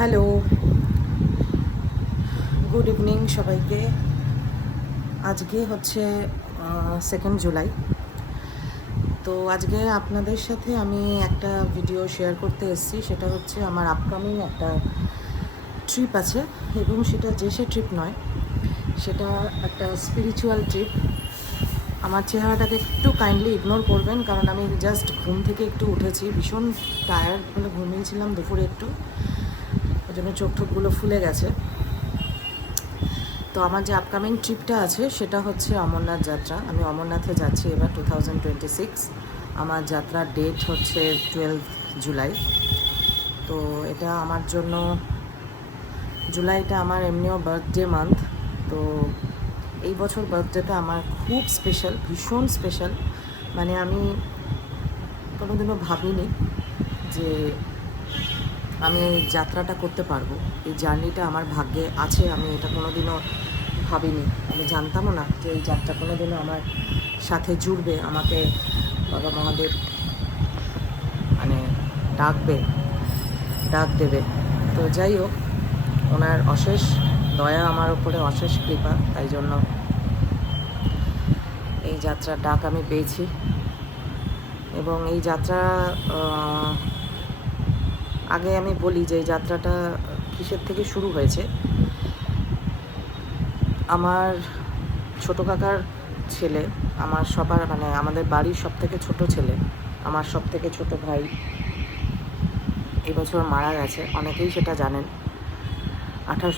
Hello, good evening সবাইকে। আজকে হচ্ছে 2 জুলাই। তো আজকে আপনাদের সাথে আমি একটা ভিডিও শেয়ার করতে এসেছি। সেটা হচ্ছে আমার আপকামিং একটা ট্রিপ আছে, এবং সেটা যে সে ট্রিপ নয়, সেটা একটা স্পিরিচুয়াল ট্রিপ। আমার চেহারাটাকে একটু কাইন্ডলি ইগনোর করবেন, কারণ আমি জাস্ট ঘুম থেকে একটু উঠেছি, ভীষণ টায়ার্ড, মানে ঘুমিয়েছিলাম দুপুরে একটু, ওই জন্য চোখ ঠোকগুলো ফুলে গেছে। তো আমার যে আপকামিং ট্রিপটা আছে সেটা হচ্ছে অমরনাথ যাত্রা। আমি অমরনাথে যাচ্ছি এবার 2026। আমার যাত্রার ডেট হচ্ছে 12 জুলাই। তো এটা আমার জন্য, জুলাইটা আমার এমনিও বার্থডে মান্থ। তো এই বছর বার্থডেটা আমার খুব স্পেশাল, ভীষণ স্পেশাল। মানে আমি কোনোদিনও ভাবিনি যে আমি এই যাত্রাটা করতে পারবো, এই জার্নিটা আমার ভাগ্যে আছে। আমি এটা কোনোদিনও ভাবিনি, আমি জানতামও না যে এই যাত্রা কোনোদিনও আমার সাথে জুড়বে, আমাকে বাবা মহাদেব মানে ডাক দেবে। তো যাই হোক, ওনার অশেষ দয়া, আমার উপরে অশেষ কৃপা, তাই জন্য এই যাত্রার ডাক আমি পেয়েছি। এবং এই যাত্রা, আগে আমি বলি যে এই যাত্রাটা কিসের থেকে শুরু হয়েছে। আমার ছোটো কাকার ছেলে, আমার সবার মানে আমাদের বাড়ির সব থেকে ছোটো ছেলে, আমার সব থেকে ছোটো ভাই এবছর মারা গেছে। অনেকেই সেটা জানেন। 28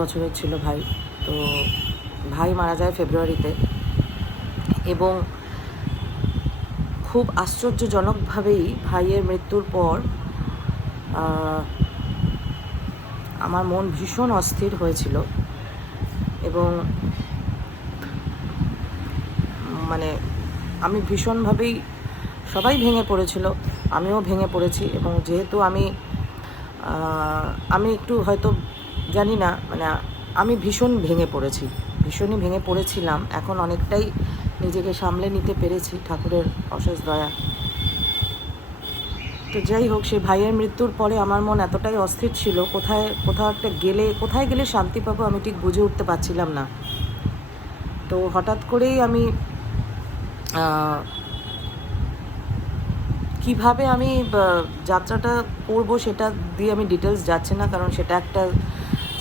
বছরের ছিল ভাই। তো ভাই মারা যায় ফেব্রুয়ারিতে, এবং খুব আশ্চর্যজনকভাবেই ভাইয়ের মৃত্যুর পর আমার মন ভীষণ অস্থির হয়েছিল, এবং মানে আমি ভীষণভাবেই, সবাই ভেঙে পড়েছিল, আমিও ভেঙে পড়েছি। এবং যেহেতু আমি একটু হয়তো জানি না, মানে আমি ভীষণই ভেঙে পড়েছিলাম। এখন অনেকটাই নিজেকে সামলে নিতে পেরেছি, ঠাকুরের অশেষ দয়া। তো যাই হোক, সেই ভাইয়ের মৃত্যুর পরে আমার মন এতটাই অস্থির ছিল, কোথায় গেলে শান্তি পাবো আমি ঠিক বুঝে উঠতে পারছিলাম না। তো হঠাৎ করেই আমি কিভাবে আমি যাত্রাটা করব সেটা দিয়ে আমি ডিটেলস যাচ্ছি না, কারণ সেটা একটা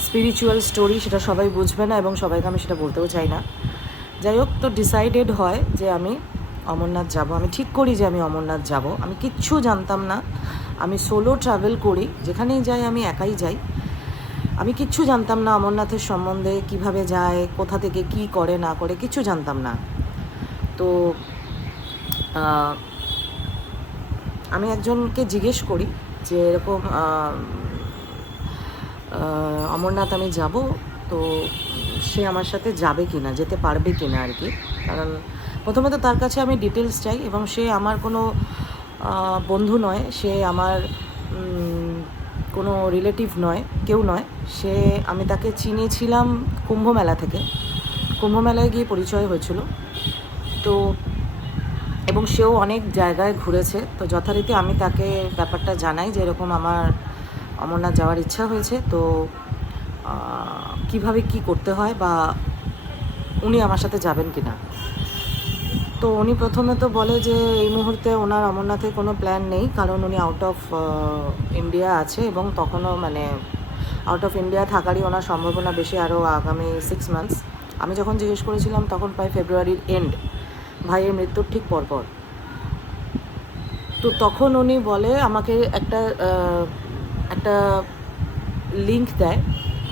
স্পিরিচুয়াল স্টোরি, সেটা সবাই বুঝবে না, এবং সবাইকে আমি সেটা বলতেও চাই না। যাই হোক, তো ডিসাইডেড হয় যে আমি অমরনাথ যাব। আমি ঠিক করি যে আমি অমরনাথ যাব। আমি কিচ্ছু জানতাম না, আমি সোলো ট্রাভেল করি, যেখানেই যাই আমি একাই যাই। আমি কিচ্ছু জানতাম না অমরনাথের সম্বন্ধে, কিভাবে যায়, কোথা থেকে কি করে না করে, কিচ্ছু জানতাম না। তো আমি একজনকে জিজ্ঞেস করি যে এরকম অমরনাথ আমি যাব, তো সে আমার সাথে যাবে কি না, যেতে পারবে কি না আর কি। কারণ প্রথমে তো তার কাছে আমি ডিটেলস চাই, এবং সে আমার কোনো বন্ধু নয়, সে আমার কোনো রিলেটিভ নয়, কেউ নয়। আমি তাকে চিনেছিলাম কুম্ভমেলা থেকে, কুম্ভমেলায় গিয়ে পরিচয় হয়েছিল। তো এবং সেও অনেক জায়গায় ঘুরেছে। তো যথারীতি আমি তাকে ব্যাপারটা জানাই যে এরকম আমার অমরনাথ যাওয়ার ইচ্ছা হয়েছে, তো কিভাবে কি করতে হয়, বা উনি আমার সাথে যাবেন কি না। তো উনি প্রথমে তো বলে যে এই মুহূর্তে ওনার অমরনাথের কোনো প্ল্যান নেই, কারণ উনি আউট অফ ইন্ডিয়া আছে, এবং তখনও মানে আউট অফ ইন্ডিয়া থাকারই ওনার সম্ভাবনা বেশি, আরও আগামী 6 মান্থস। আমি যখন জিজ্ঞেস করেছিলাম তখন প্রায় ফেব্রুয়ারির এন্ড, ভাইয়ের মৃত্যুর ঠিক পরপর। তো তখন উনি বলে আমাকে একটা লিঙ্ক দেয়।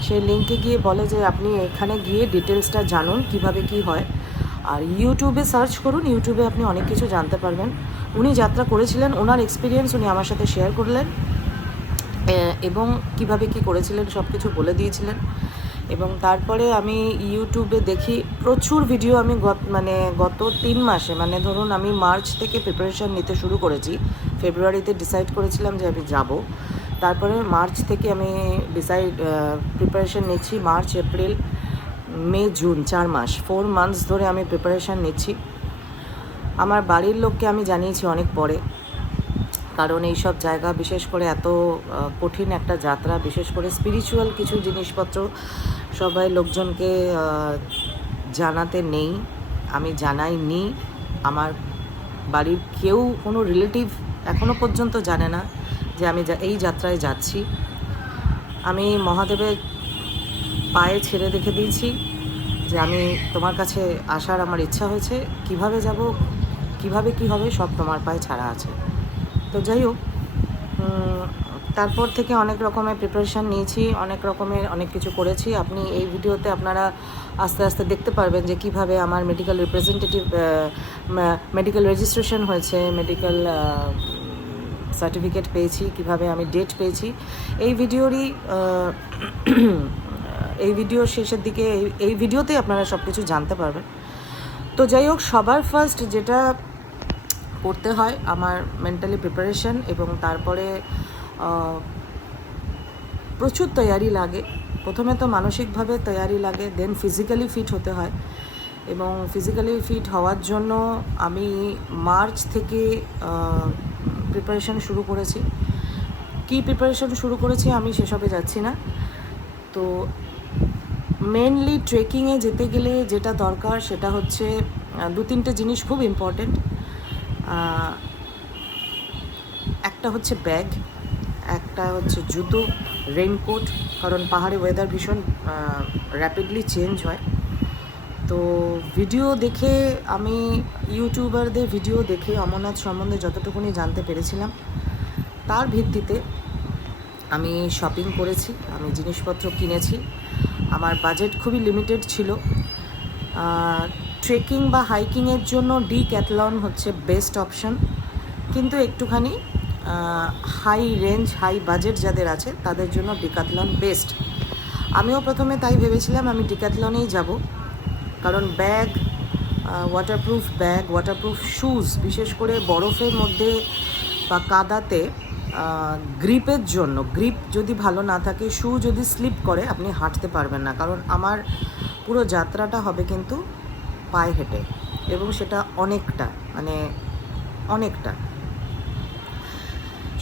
সেই লিঙ্কে গিয়ে বলে যে আপনি এখানে গিয়ে ডিটেলসটা জানুন কীভাবে কী হয়, আর ইউটিউবে সার্চ করুন, ইউটিউবে আপনি অনেক কিছু জানতে পারবেন। উনি যাত্রা করেছিলেন, ওনার এক্সপিরিয়েন্স উনি আমার সাথে শেয়ার করলেন, এবং কিভাবে কি করেছিলেন সব কিছু বলে দিয়েছিলেন। এবং তারপরে আমি ইউটিউবে দেখি প্রচুর ভিডিও। আমি গত 3 মাসে, মানে ধরুন আমি মার্চ থেকে প্রিপারেশান নিতে শুরু করেছি। ফেব্রুয়ারিতে ডিসাইড করেছিলাম যে আমি যাব, তারপরে মার্চ থেকে আমি প্রিপারেশান নিচ্ছি। মার্চ, এপ্রিল, মে, জুন, 4 মাস, 4 মান্থস ধরে আমি প্রিপারেশান নিচ্ছি। আমার বাড়ির লোককে আমি জানিয়েছি অনেক পরে, কারণ এই সব জায়গা বিশেষ করে এত কঠিন একটা যাত্রা, বিশেষ করে স্পিরিচুয়াল কিছু জিনিসপত্র সবাই লোকজনকে জানাতে নেই। আমি জানাইনি, আমার বাড়ির কেউ কোনো রিলেটিভ এখনও পর্যন্ত জানে না যে আমি এই যাত্রায় যাচ্ছি। আমি মহাদেবের পায়ে ছেড়ে রেখে দিয়েছি যে আমি তোমার কাছে আসার আমার ইচ্ছা হয়েছে, কিভাবে যাব, কিভাবে কি হবে সব তোমার পায়ে ছাড়া আছে। তো যাই হোক, তারপর থেকে অনেক রকমের প্রিপারেশান নিয়েছি, অনেক রকমের অনেক কিছু করেছি। আপনি এই ভিডিওতে আপনারা আস্তে আস্তে দেখতে পারবেন যে কিভাবে আমার মেডিকেল রিপ্রেজেন্টেটিভ মেডিকেল রেজিস্ট্রেশন হয়েছে, মেডিকেল সার্টিফিকেট পেয়েছি, কিভাবে আমি ডেট পেয়েছি। এই ভিডিওর শেষের দিকে এই ভিডিওতে আপনারা সব কিছু জানতে পারবেন। তো যাই হোক, সবার ফার্স্ট যেটা করতে হয় আমার মেন্টালি প্রিপারেশন, এবং তারপরে প্রচুর তৈয়ারি লাগে। প্রথমে তো মানসিকভাবে তৈয়ারি লাগে, দেন ফিজিক্যালি ফিট হতে হয়। এবং ফিজিক্যালি ফিট হওয়ার জন্য আমি মার্চ থেকে প্রিপারেশন শুরু করেছি। কী প্রিপারেশন শুরু করেছি আমি সেসবে যাচ্ছি না। তো মেনলি ট্রেকিংয়ে যেতে গেলে যেটা দরকার সেটা হচ্ছে 2-3টে জিনিস খুব ইম্পর্টেন্ট। একটা হচ্ছে ব্যাগ, একটা হচ্ছে জুতো, রেইনকোট, কারণ পাহাড়ে ওয়েদার ভীষণ র্যাপিডলি চেঞ্জ হয়। তো ভিডিও দেখে আমি ইউটিউবারদের ভিডিও দেখে অমরনাথ সম্বন্ধে যতটুকুনি জানতে পেরেছিলাম, তার ভিত্তিতে আমি শপিং করেছি, আমি জিনিসপত্র কিনেছি। আমার বাজেট খুবই লিমিটেড ছিল। ট্রেকিং বা হাইকিংয়ের জন্য ডিক্যাথলন হচ্ছে বেস্ট অপশন, কিন্তু একটুখানি হাই রেঞ্জ হাই বাজেট যাদের আছে তাদের জন্য ডিক্যাথলন বেস্ট। আমিও প্রথমে তাই ভেবেছিলাম আমি ডিক্যাথলনেই যাব, কারণ bag, waterproof bag, waterproof shoes, বিশেষ করে বরফের মধ্যে বা কাদাতে গ্রিপের জন্য, গ্রিপ যদি ভালো না থাকে, শু যদি স্লিপ করে আপনি হাঁটতে পারবেন না। কারণ আমার পুরো যাত্রাটা হবে কিন্তু পায়ে হেঁটে, এবং সেটা অনেকটা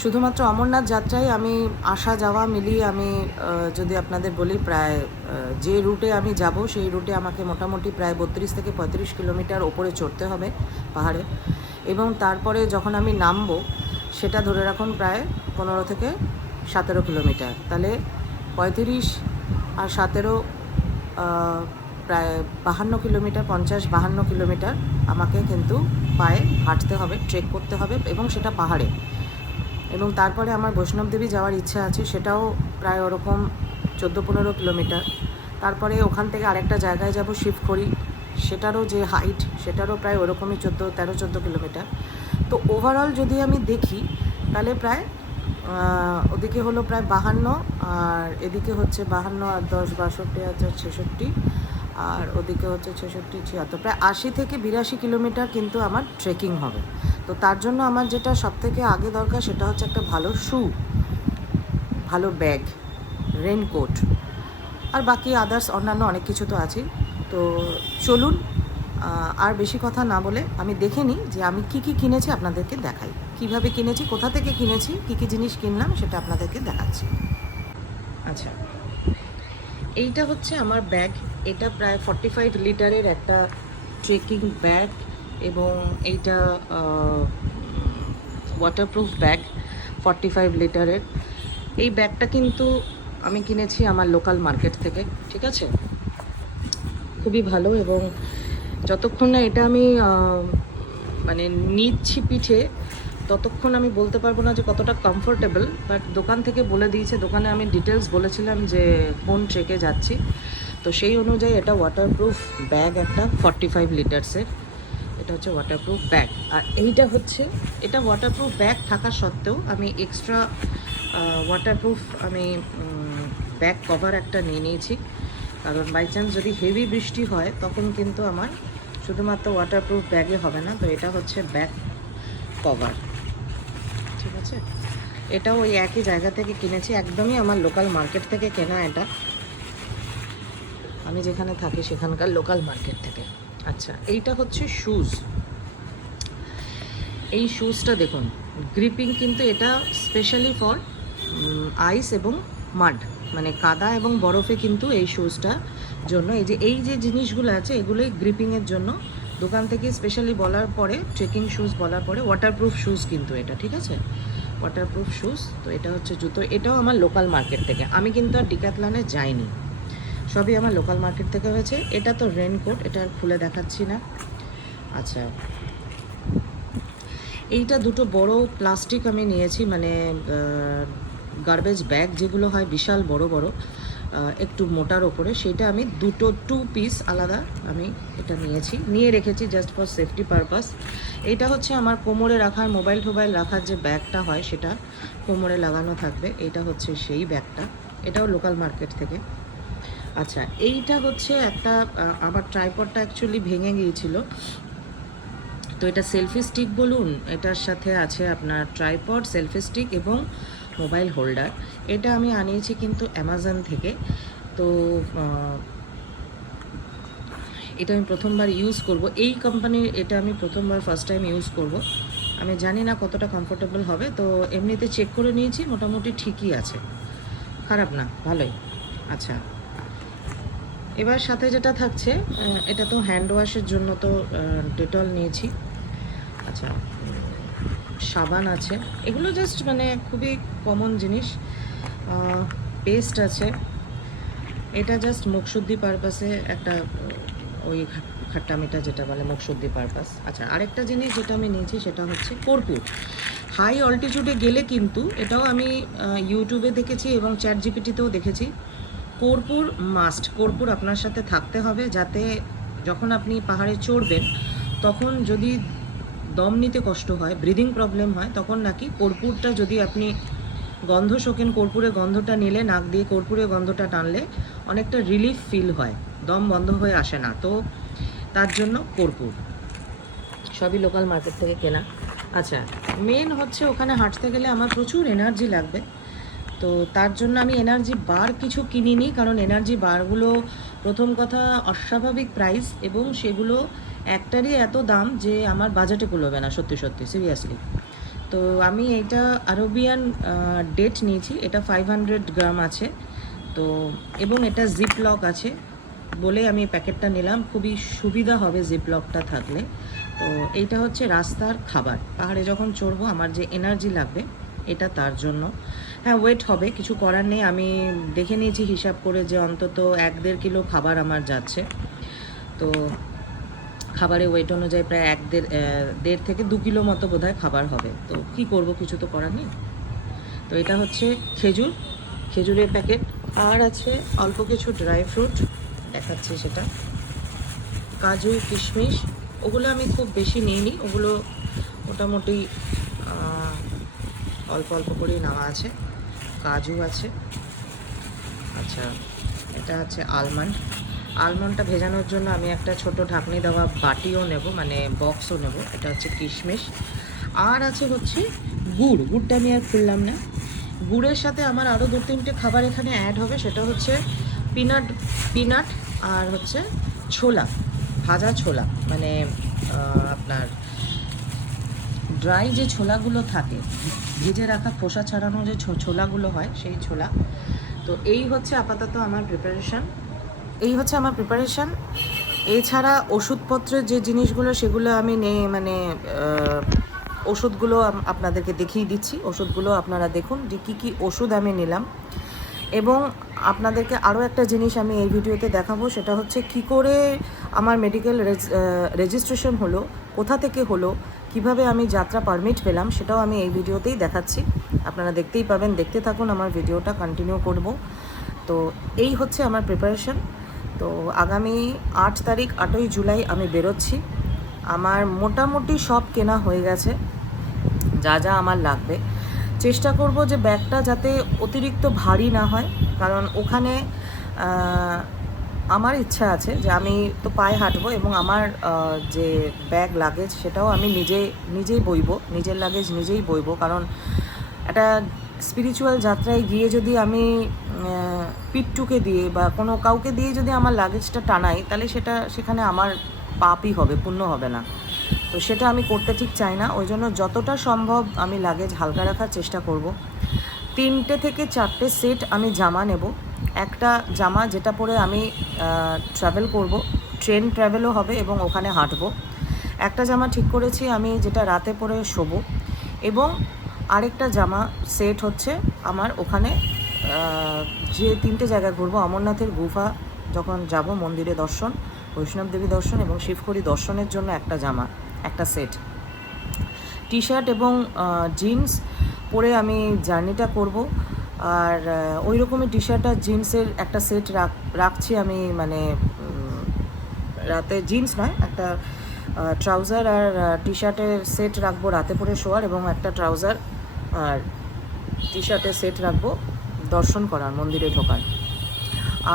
শুধুমাত্র অমরনাথ যাত্রায় আমি আসা যাওয়া মিলিয়ে আমি যদি আপনাদের বলি, প্রায় যে রুটে আমি যাব সেই রুটে আমাকে মোটামুটি প্রায় 32 থেকে 35 কিলোমিটার ওপরে চড়তে হবে পাহাড়ে, এবং তারপরে যখন আমি নামবো সেটা ধরে রাখুন প্রায় 15 থেকে 17 কিলোমিটার। তাহলে 35 আর 17 প্রায় 52 কিলোমিটার, 50-52 কিলোমিটার আমাকে কিন্তু পায়ে হাঁটতে হবে, ট্রেক করতে হবে, এবং সেটা পাহাড়ে। এবং তারপরে আমার বৈষ্ণব দেবী যাওয়ার ইচ্ছা আছে, সেটাও প্রায় ওরকম 14-15 কিলোমিটার। তারপরে ওখান থেকে আরেকটা জায়গায় যাব শিবখড়ি, সেটারও যে হাইট সেটারও প্রায় ওরকমই 13-14 কিলোমিটার। তো ওভারঅল যদি আমি দেখি তাহলে প্রায় ওদিকে হলো প্রায় 52, আর এদিকে হচ্ছে 52 আর 10 62 66, আর ওদিকে হচ্ছে 66-76, প্রায় 80 থেকে 82 কিলোমিটার কিন্তু আমার ট্রেকিং হবে। তো তার জন্য আমার যেটা সবথেকে আগে দরকার সেটা হচ্ছে একটা ভালো শু, ভালো ব্যাগ, রেনকোট, আর বাকি আদার্স অন্যান্য অনেক কিছু তো আছে। তো চলুন আর বেশি কথা না বলে আমি দেখে নিই যে আমি কি কিনেছি, আপনাদেরকে দেখাই কিভাবে কিনেছি, কোথা থেকে কিনেছি, কি জিনিস কিনলাম সেটা আপনাদেরকে দেখাচ্ছি। আচ্ছা, এইটা হচ্ছে আমার ব্যাগ। এটা প্রায় 45 লিটারের একটা ট্রেকিং ব্যাগ, এবং এইটা ওয়াটারপ্রুফ ব্যাগ 45 লিটারের। এই ব্যাগটা কিন্তু আমি কিনেছি আমার লোকাল মার্কেট থেকে, ঠিক আছে, খুবই ভালো। এবং যতক্ষণ না এটা আমি নিচ্ছি পিঠে, ততক্ষণ আমি বলতে পারবো না যে কতটা কমফোর্টেবল, বাট দোকান থেকে বলে দিয়েছে, দোকানে আমি ডিটেলস বলেছিলাম যে কোন ট্রেকে যাচ্ছি, তো সেই অনুযায়ী এটা ওয়াটারপ্রুফ ব্যাগ একটা 45 লিটার্সের, এটা হচ্ছে ওয়াটারপ্রুফ ব্যাগ। আর এটা ওয়াটারপ্রুফ ব্যাগ থাকা সত্ত্বেও আমি এক্সট্রা ওয়াটারপ্রুফ ব্যাগ কভার একটা নিয়ে নিয়েছি, কারণ বাই চান্স যদি হেভি বৃষ্টি হয় তখন কিন্তু আমার শুধুমাত্র ওয়াটারপ্রুফ ব্যাগে হবে না। তো এটা হচ্ছে ব্যাগ কভার, ঠিক আছে। এটাও ওই একই জায়গা থেকে কিনেছি, একদমই আমার লোকাল মার্কেট থেকে কেনা, এটা আমি যেখানে থাকি সেখানকার লোকাল মার্কেট থেকে। আচ্ছা, এইটা হচ্ছে শুজ। এই শুজটা দেখুন, গ্রিপিং কিন্তু এটা স্পেশালি ফর আইস এবং মাড, মানে কাদা এবং বরফে কিন্তু এই শুজটা জন্য এই যে জিনিসগুলো আছে এগুলোই গ্রিপিংয়ের জন্য দোকান থেকে স্পেশালি বলার পরে, ট্রেকিং শুজ বলার পরে, ওয়াটারপ্রুফ শুজ কিন্তু এটা, ঠিক আছে, ওয়াটারপ্রুফ শুজ। তো এটা হচ্ছে জুতো, এটাও আমার লোকাল মার্কেট থেকে, আমি কিন্তু আর ডিক্যাথলনে যাইনি, সবই আমার লোকাল মার্কেট থেকে হয়েছে। এটা তো রেনকোট, এটা আর খুলে দেখাচ্ছি না। আচ্ছা, এইটা দুটো বড় প্লাস্টিক আমি নিয়েছি, মানে গার্বেজ ব্যাগ যেগুলো হয় বিশাল বড় বড়, একটু মোটার ওপরে, সেটা আমি দুটো 2 পিস আলাদা আমি এটা নিয়ে রেখেছি জাস্ট ফর সেফটি পারপাস। এইটা হচ্ছে আমার কোমরে রাখার, মোবাইল টোবাইল রাখার যে ব্যাগটা হয় সেটা কোমরে লাগানো থাকবে, এটা হচ্ছে সেই ব্যাগটা, এটাও লোকাল মার্কেট থেকে। আচ্ছা, এইটা হচ্ছে একটা আমার ট্রাইপডটা অ্যাকচুয়ালি ভেঙে গিয়েছিল, তো এটা সেলফি স্টিক বলুন, এটার সাথে আছে আপনার ট্রাইপড, সেলফি স্টিক এবং মোবাইল হোল্ডার। এটা আমি আনিয়েছি কিন্তু অ্যামাজন থেকে। তো এটা আমি প্রথমবার ইউজ করব, এই কোম্পানির এটা আমি প্রথমবার ফার্স্ট টাইম ইউজ করব। আমি জানি না কতটা কমফোর্টেবল হবে, তো এমনিতে চেক করে নিয়েছি, মোটামুটি ঠিকই আছে, খারাপ না, ভালোই। আচ্ছা, এবার সাথে যেটা থাকছে, এটা তো হ্যান্ড ওয়াশের জন্য তো ডেটল নিয়েছি। আচ্ছা, সাবান আছে, এগুলো জাস্ট মানে খুবই কমন জিনিস। পেস্ট আছে, এটা জাস্ট মুখশুদ্ধি পারপাসে একটা, ওই খাট্টা মিঠা যেটা বলে মুখশুদ্ধি পারপাস। আচ্ছা, আরেকটা জিনিস যেটা আমি নিয়েছি সেটা হচ্ছে কর্পূর। হাই অল্টিটিউডে গেলে কিন্তু, এটাও আমি ইউটিউবে দেখেছি এবং চ্যাট জিপিটিতেও দেখেছি, কর্পূর মাস্ট, কর্পূর আপনার সাথে থাকতে হবে, যাতে যখন আপনি পাহাড়ে চড়বেন তখন যদি দম নিতে কষ্ট হয়, ব্রিদিং প্রবলেম হয়, তখন নাকি কর্পূরটা যদি আপনি গন্ধ শোকেন, কর্পূরের গন্ধটা নিলে, নাক দিয়ে কর্পূরের গন্ধটা টানলে অনেকটা রিলিফ ফিল হয়, দম বন্ধ হয়ে আসে না। তো তার জন্য কর্পূর, সবই লোকাল মার্কেট থেকে কেনা। আচ্ছা, মেন হচ্ছে ওখানে হাঁটতে গেলে আমার প্রচুর এনার্জি লাগবে, তো তার জন্য আমি এনার্জি বার কিছু কিনিনি, কারণ এনার্জি বারগুলো প্রথম কথা অস্বাভাবিক প্রাইস, এবং সেগুলো একটারই এত দাম যে আমার বাজেটে কুলোবে না, সত্যি সত্যি সিরিয়াসলি। তো আমি এইটা আরবিয়ান ডেট নিয়েছি, এটা 500 গ্রাম আছে, তো এবং এটা জিপ লক আছে বলে আমি প্যাকেটটা নিলাম, খুবই সুবিধা হবে জিপ লকটা থাকলে। তো এইটা হচ্ছে রাস্তার খাবার, পাহাড়ে যখন চড়বো আমার যে এনার্জি লাগবে এটা তার জন্য। হ্যাঁ, ওয়েট হবে, কিছু করার নেই, আমি দেখে নিয়েছি হিসাব করে যে অন্তত 1-1.5 কিলো খাবার আমার যাচ্ছে, তো খাবারের ওয়েট অনুযায়ী প্রায় 1-1.5 থেকে 2 কিলো মতো বোধহয় খাবার হবে, তো কি করব, কিছু তো করার নেই। তো এটা হচ্ছে খেজুরের প্যাকেট, আর আছে অল্প কিছু ড্রাই ফ্রুট, দেখাচ্ছি সেটা, কাজু কিশমিশ, ওগুলো আমি খুব বেশি নিইনি, ওগুলো মোটামুটি অল্প অল্প করেই নেওয়া আছে। কাজু আছে। আচ্ছা, এটা আছে আলমন্ডটা ভেজানোর জন্য আমি একটা ছোট ঢাকনি দেওয়া বাটিও নেব, মানে বক্সও নেব। এটা হচ্ছে কিশমিশ, আর আছে হচ্ছে গুড়টা আমি আর খুললাম না। গুড়ের সাথে আমার আরও 2-3টে খাবার এখানে অ্যাড হবে, সেটা হচ্ছে পিনাট আর হচ্ছে ছোলা, ভাজা ছোলা, মানে আপনার ড্রাই যে ছোলাগুলো থাকে, ভেজে রাখা খোসা ছাড়ানো যে ছোলাগুলো হয়, সেই ছোলা। তো এই হচ্ছে আপাতত আমার প্রিপারেশান। এছাড়া ওষুধপত্রের যে জিনিসগুলো সেগুলো আমি মানে ওষুধগুলো আপনাদেরকে দেখিয়ে দিচ্ছি, ওষুধগুলো আপনারা দেখুন যে কী ওষুধ আমি নিলাম। এবং আপনাদেরকে আরও একটা জিনিস আমি এই ভিডিওতে দেখাবো, সেটা হচ্ছে কি করে আমার মেডিকেল রেজিস্ট্রেশন হলো, কোথা থেকে হলো, কিভাবে আমি যাত্রা পারমিট পেলাম, সেটাও আমি এই ভিডিওতেই দেখাচ্ছি। আপনারা দেখতেই পাবেন, দেখতে থাকুন, আমার ভিডিওটা কন্টিনিউ করব। তো এই হচ্ছে আমার প্রিপারেশন। তো আগামী 8 তারিখ 8ই জুলাই আমি বেরোচ্ছি। আমার মোটামুটি সব কেনা হয়ে গেছে, যা যা আমার লাগবে। চেষ্টা করব যে ব্যাগটা যাতে অতিরিক্ত ভারী না হয়, কারণ ওখানে আমার ইচ্ছা আছে যে আমি তো পায়ে হাঁটবো, এবং আমার যে ব্যাগ লাগেজ সেটাও আমি নিজেই বইবো, নিজের লাগেজ নিজেই বইবো। কারণ একটা স্পিরিচুয়াল যাত্রায় গিয়ে যদি আমি পিট্টুকে দিয়ে বা কোনো কাউকে দিয়ে যদি আমার লাগেজটা টানাই, তাহলে সেখানে আমার পাপই হবে, পুণ্য হবে না। তো সেটা আমি করতে ঠিক চাই না, ওই জন্য যতটা সম্ভব আমি লাগেজ হালকা রাখার চেষ্টা করব। 3টে থেকে 4টে সেট আমি জামা নেব। একটা জামা যেটা পরে আমি ট্রাভেল করব, ট্রেন ট্রাভেলও হবে এবং ওখানে হাঁটবো। একটা জামা ঠিক করেছি আমি যেটা রাতে পরে শোবো, এবং আরেকটা জামা সেট হচ্ছে আমার ওখানে যে 3টে জায়গা ঘুরবো, অমরনাথের গুফা যখন যাব, মন্দিরে দর্শন, বৈষ্ণব দেবী দর্শন এবং শিবখড়ি দর্শনের জন্য একটা জামা, একটা সেট। টি শার্ট এবং জিন্স পরে আমি জার্নিটা করব। আর ওই রকমই টি শার্ট আর জিন্সের একটা সেট রাখছি আমি, মানে রাতে জিন্স নয়, একটা ট্রাউজার আর টি শার্টের সেট রাখবো রাতে পরে শোয়ার, এবং একটা ট্রাউজার আর টি শার্টের সেট রাখবো দর্শন করার, মন্দিরে ঢোকার।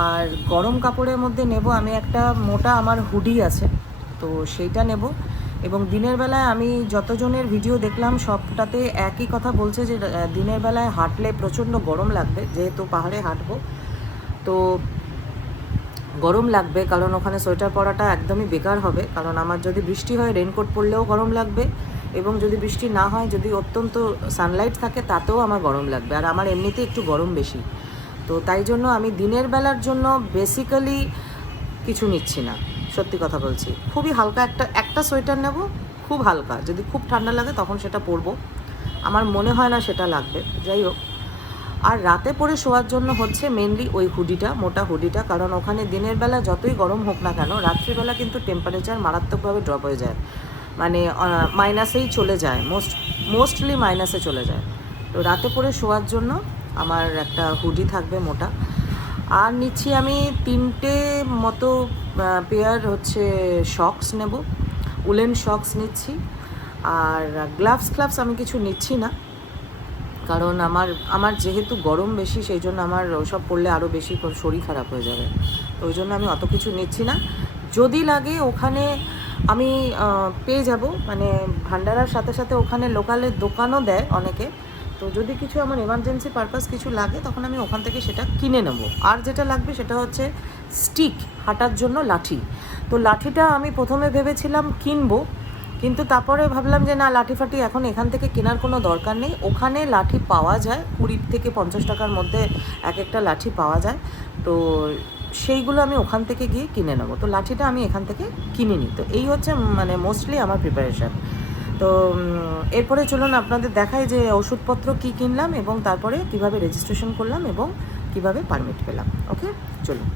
আর গরম কাপড়ের মধ্যে নেব আমি একটা মোটা, আমার হুডি আছে, তো সেইটা নেব। এবং দিনের বেলায় আমি যতজনের ভিডিও দেখলাম সবটাতে একই কথা বলছে যে দিনের বেলায় হাঁটলে প্রচণ্ড গরম লাগবে, যেহেতু পাহাড়ে হাঁটবো তো গরম লাগবে, কারণ ওখানে সোয়েটার পরাটা একদমই বেকার হবে। কারণ আমার যদি বৃষ্টি হয় রেনকোট পরলেও গরম লাগবে, এবং যদি বৃষ্টি না হয়, যদি অত্যন্ত সানলাইট থাকে, তাতেও আমার গরম লাগবে। আর আমার এমনিতে একটু গরম বেশি, তো তাই জন্য আমি দিনের বেলার জন্য বেসিক্যালি কিছু নিচ্ছি না, সত্যি কথা বলছি। খুবই হালকা একটা সোয়েটার নেব, খুব হালকা, যদি খুব ঠান্ডা লাগে তখন সেটা পরবো, আমার মনে হয় না সেটা লাগবে, যাই হোক। আর রাতে পরে শোয়ার জন্য হচ্ছে মেনলি ওই হুডিটা, মোটা হুডিটা, কারণ ওখানে দিনের বেলা যতই গরম হোক না কেন, রাত্রিবেলা কিন্তু টেম্পারেচার মারাত্মকভাবে ড্রপ হয়ে যায়, মানে মাইনাসেই চলে যায়, মোস্টলি মাইনাসে চলে যায়। তো রাতে পরে শোয়ার জন্য আমার একটা হুডি থাকবে মোটা। আর নিচ্ছি আমি 3টে মতো পেয়ার হচ্ছে শক্স নেব, উলেন শক্স নিচ্ছি। আর গ্লাভস আমি কিছু নিচ্ছি না, কারণ আমার যেহেতু গরম বেশি, সেই জন্য আমার ওসব পরলে আরও বেশি শরীর খারাপ হয়ে যাবে, তো ওই জন্য আমি অত কিছু নিচ্ছি না। যদি লাগে ওখানে আমি পেয়ে যাব, মানে ভান্ডারার সাথে সাথে ওখানে লোকালের দোকানও দেয় অনেকে, তো যদি কিছু আমার এমার্জেন্সি পারপাস কিছু লাগে তখন আমি ওখান থেকে সেটা কিনে নেব। আর যেটা লাগবে সেটা হচ্ছে স্টিক, হাঁটার জন্য লাঠি। তো লাঠিটা আমি প্রথমে ভেবেছিলাম কিনবো, কিন্তু তারপরে ভাবলাম যে না, লাঠি ফাটি এখন এখান থেকে কেনার কোনো দরকার নেই, ওখানে লাঠি পাওয়া যায় 20 থেকে 50 টাকার মধ্যে এক একটা লাঠি পাওয়া যায়, তো সেইগুলো আমি ওখান থেকে গিয়ে কিনে নেবো। তো লাঠিটা আমি এখান থেকে কিনে নিই। তো এই হচ্ছে মানে মোস্টলি আমার প্রিপারেশান। তো এরপরে চলুন আপনাদের দেখাই যে ওষুধপত্র কী কিনলাম, এবং তারপরে কিভাবে রেজিস্ট্রেশন করলাম এবং কিভাবে পারমিট পেলাম। ওকে, চলুন।